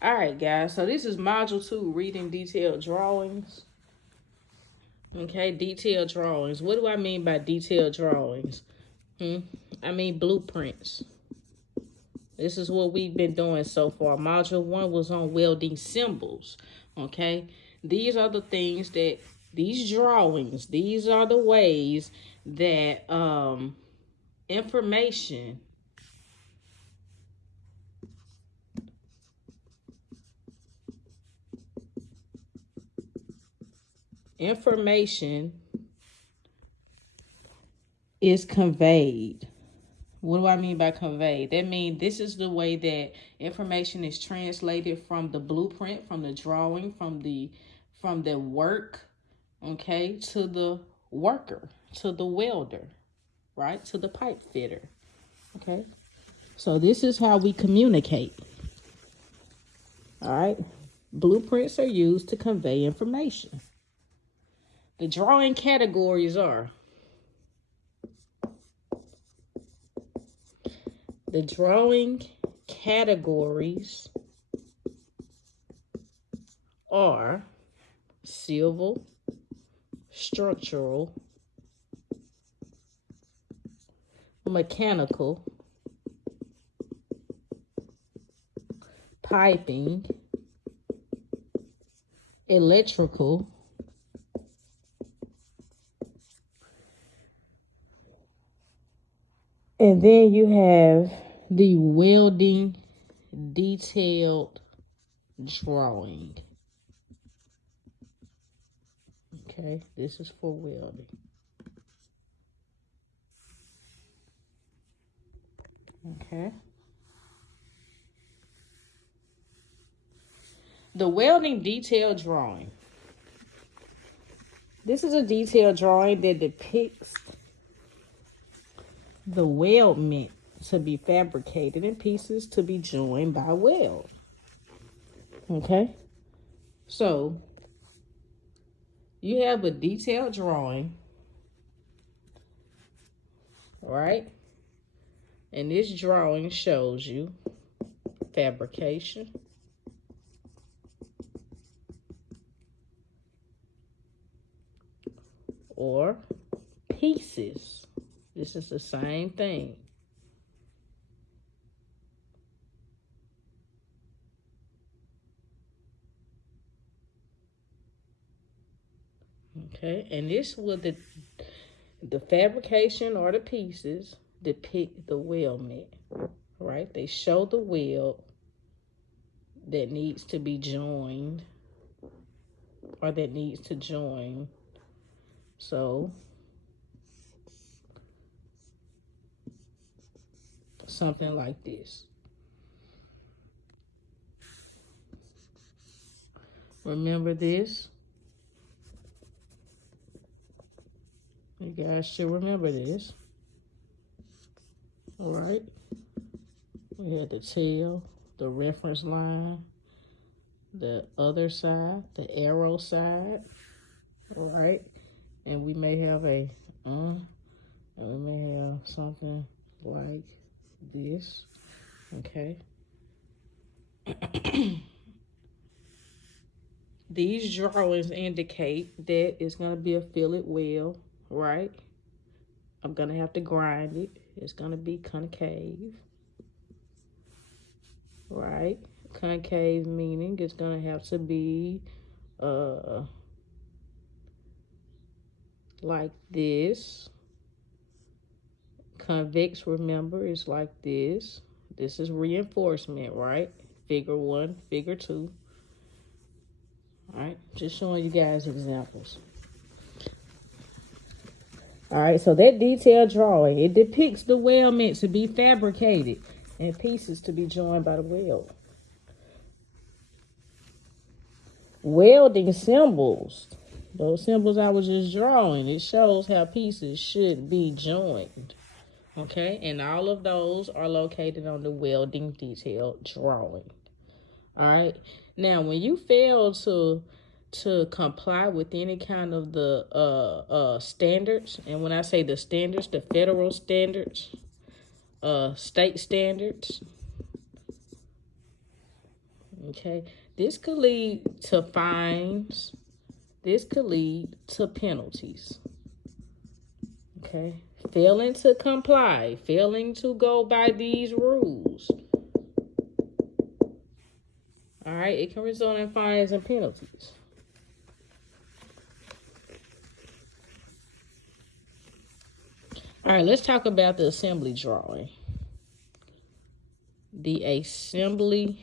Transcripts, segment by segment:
All right, guys. So this is module 2, reading detailed drawings. Okay, detailed drawings. What do I mean by detailed drawings? I mean blueprints. This is what we've been doing so far. Module 1 was on welding symbols. Okay, these are the things that these drawings. These are the ways that information is conveyed. What do I mean by conveyed? That means this is the way that information is translated from the blueprint, from the drawing, from the work, okay, to the worker, to the welder, right? To the pipe fitter. Okay. So this is how we communicate. All right. Blueprints are used to convey information. The drawing categories are the drawing categories are civil, structural, mechanical, piping, electrical, and then you have the welding detailed drawing. Okay, this is for welding. Okay. The welding detailed drawing. This is a detailed drawing that depicts the weldment to be fabricated in pieces to be joined by weld. Okay. So you have a detailed drawing, right? And this drawing shows you fabrication, or pieces. This is the same thing. Okay, and this will the fabrication or the pieces depict the weldment, right? They show the weld that needs to be joined or that needs to join. So something like this. Remember this? You guys should remember this. All right. We had the tail, the reference line, the other side, the arrow side. All right. And we may have and we may have something like this. Okay. These drawings indicate that it's going to be a fillet weld, right? I'm going to have to grind it. It's going to be concave, right? Concave meaning it's going to have to be like this. Convex, remember, is like this. This is reinforcement, right? Figure 1, figure 2. All right, just showing you guys examples. All right, so that detailed drawing, it depicts the weldment to be fabricated and pieces to be joined by the weld. Welding symbols, those symbols I was just drawing, it shows how pieces should be joined. Okay, and all of those are located on the welding detailed drawing. All right, now when you fail to comply with any kind of the standards, and when I say the standards, the federal standards, state standards, Okay, this could lead to fines. This could lead to penalties. Okay, failing to comply, failing to go by these rules. All right, it can result in fines and penalties. All right, let's talk about the assembly drawing. The assembly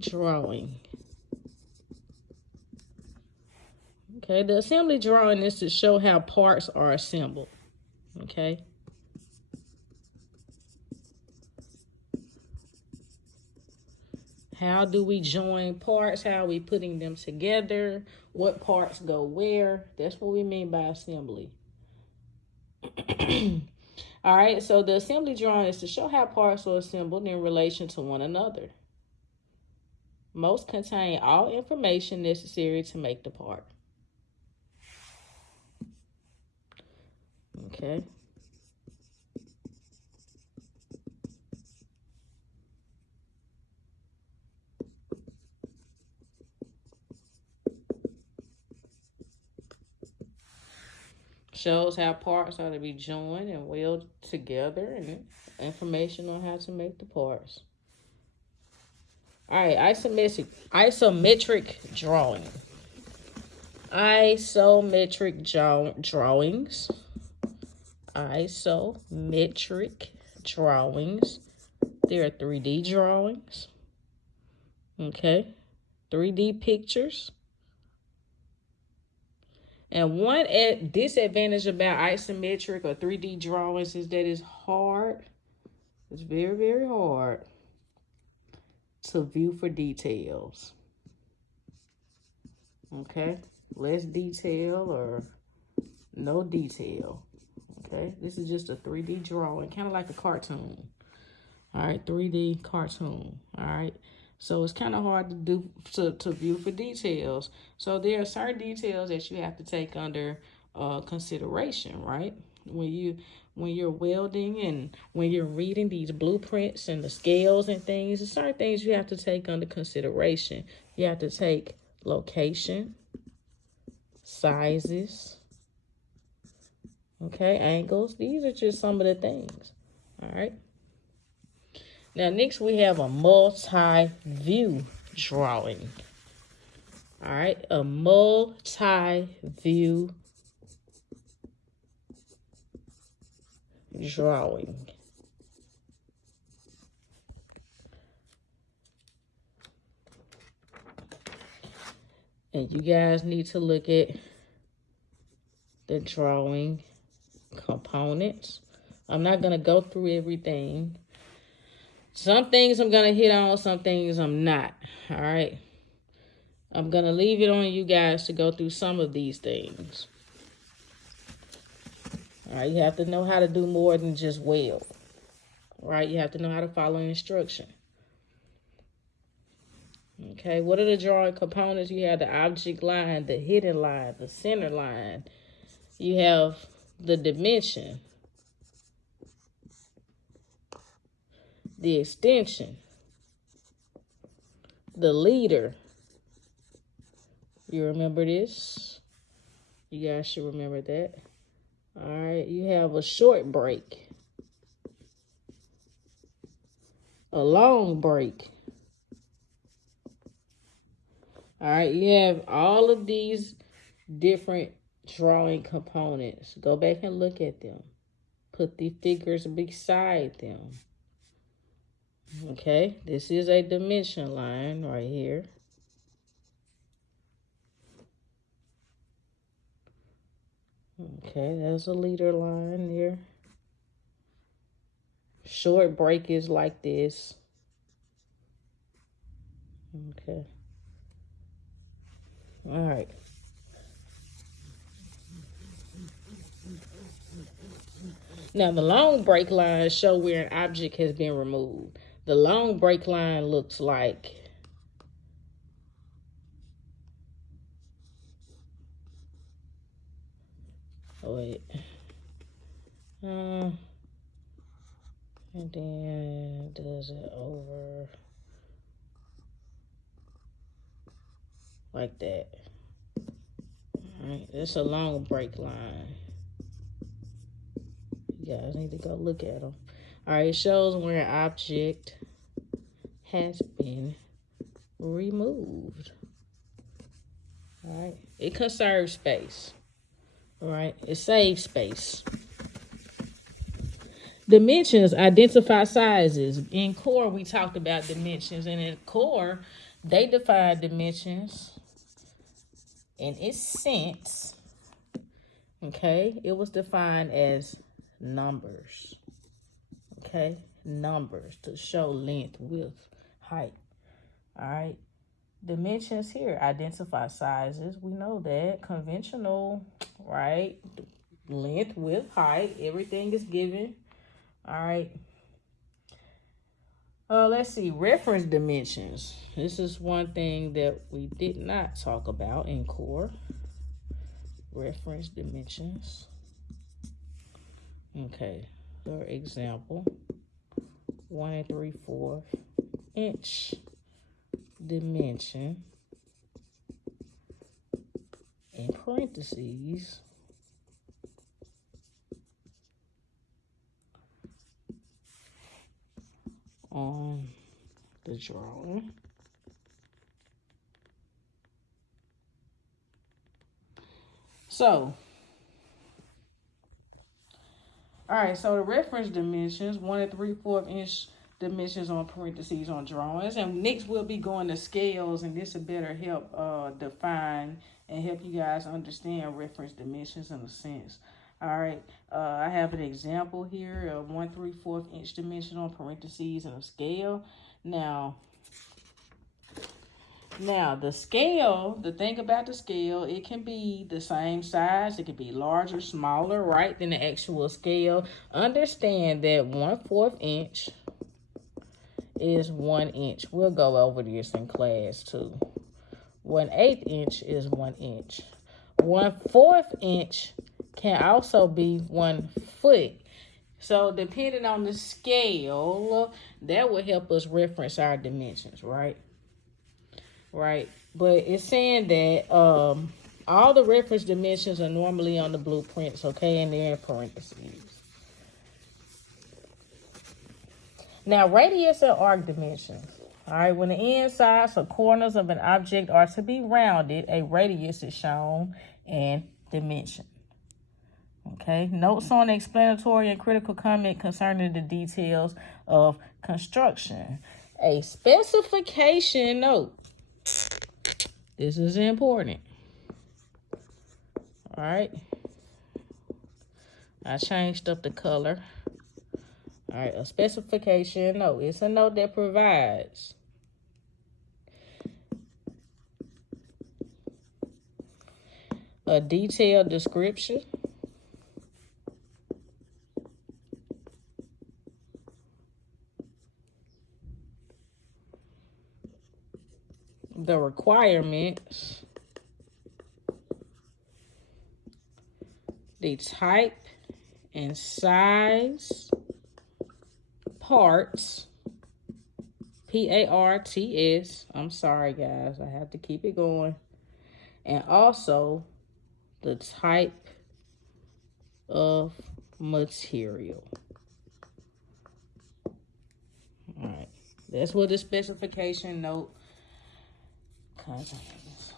drawing. Okay, the assembly drawing is to show how parts are assembled. Okay. How do we join parts? How are we putting them together? What parts go where? That's what we mean by assembly. All right, so the assembly drawing is to show how parts are assembled in relation to one another. Most contain all information necessary to make the part. Okay. Shows how parts are to be joined and welded together and information on how to make the parts. All right, isometric drawing. Isometric drawings. Isometric drawings. There are 3D drawings. Okay, 3D pictures. And one disadvantage about isometric or 3D drawings is that it's hard. It's very, very hard to view for details. Okay, less detail or no detail. Okay, this is just a 3D drawing, kind of like a cartoon. All right, 3D cartoon. All right, so it's kind of hard to do to view for details. So there are certain details that you have to take under consideration, right? When you're welding and when you're reading these blueprints and the scales and things, there's certain things you have to take under consideration. You have to take location, sizes, okay, angles. These are just some of the things. All right. Now, next we have a multi-view drawing. All right, a multi-view drawing. And you guys need to look at the drawing components. I'm not going to go through everything. Some things I'm going to hit on, some things I'm not. All right. I'm going to leave it on you guys to go through some of these things. All right. You have to know how to do more than just weld. All right. You have to know how to follow instruction. Okay. What are the drawing components? You have the object line, the hidden line, the center line. You have the dimension, the extension, the leader. You remember this? You guys should remember that. All right, you have a short break, a long break. All right, you have all of these different drawing components. Go back and look at them. Put the figures beside them. Okay, this is a dimension line right here. Okay, there's a leader line here. Short break is like this. Okay. All right. Now, the long break lines show where an object has been removed. The long break line looks like wait. And then does it over like that. All right, it's a long break line. You guys need to go look at them. All right, it shows where an object has been removed. All right, it conserves space. All right, it saves space. Dimensions identify sizes. In core, we talked about dimensions, and in core, they define dimensions in its sense. Okay, it was defined as numbers. Okay, numbers to show length, width, height. All right, dimensions here identify sizes. We know that. Conventional, right? Length, width, height, everything is given. All right. Let's see, reference dimensions. This is one thing that we did not talk about in core. Reference dimensions. Okay, for example, 1 3/4 inch dimension in parentheses on the drawing. So, all right, so the reference dimensions, 1 3/4 inch dimensions on parentheses on drawings. And next we'll be going to scales, and this will better help define and help you guys understand reference dimensions in a sense. All right, I have an example here of 1 3/4 inch dimension on parentheses and a scale. Now, the scale, the thing about the scale, it can be the same size. It can be larger, smaller, right, than the actual scale. Understand that 1/4 inch is 1 inch. We'll go over this in class, too. 1/8 inch is 1 inch. 1/4 inch can also be 1 foot. So, depending on the scale, that will help us reference our dimensions, right? Right, but it's saying that all the reference dimensions are normally on the blueprints, okay, and they're in parentheses. Now, radius and arc dimensions. All right, when the end sides or corners of an object are to be rounded, a radius is shown in dimension. Okay, notes on explanatory and critical comment concerning the details of construction. A specification note. This is important. All right. I changed up the color. All right, a specification note. It's a note that provides a detailed description, the requirements, the type and size, parts, PARTS. I'm sorry, guys. I have to keep it going. And also the type of material. All right. That's what the specification note contains.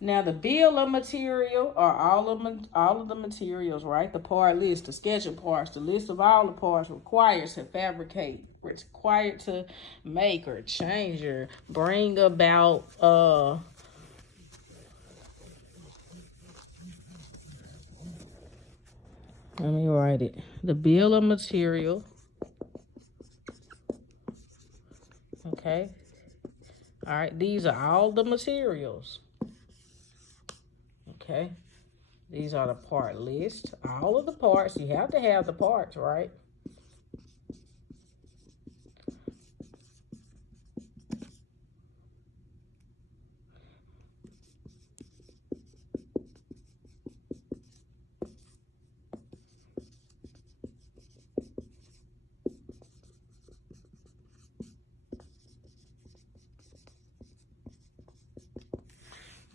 Now, the bill of material are all of the materials, right? The part list, the schedule parts, the list of all the parts required to fabricate, required to make or change or bring about let me write it. The bill of material. Okay. All right, these are all the materials. Okay. These are the part list. All of the parts. You have to have the parts, right?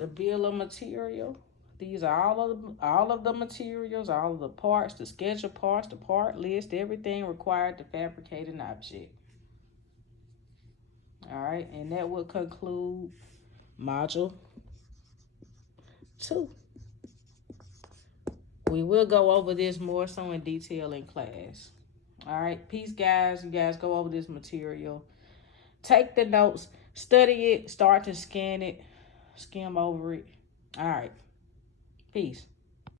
the bill of material. These are all of the materials, all of the parts, the schedule parts, the part list, everything required to fabricate an object. All right, and that will conclude module 2. We will go over this more so in detail in class. All right, peace, guys. You guys go over this material. Take the notes, study it, start to scan it, skim over it. All right, peace.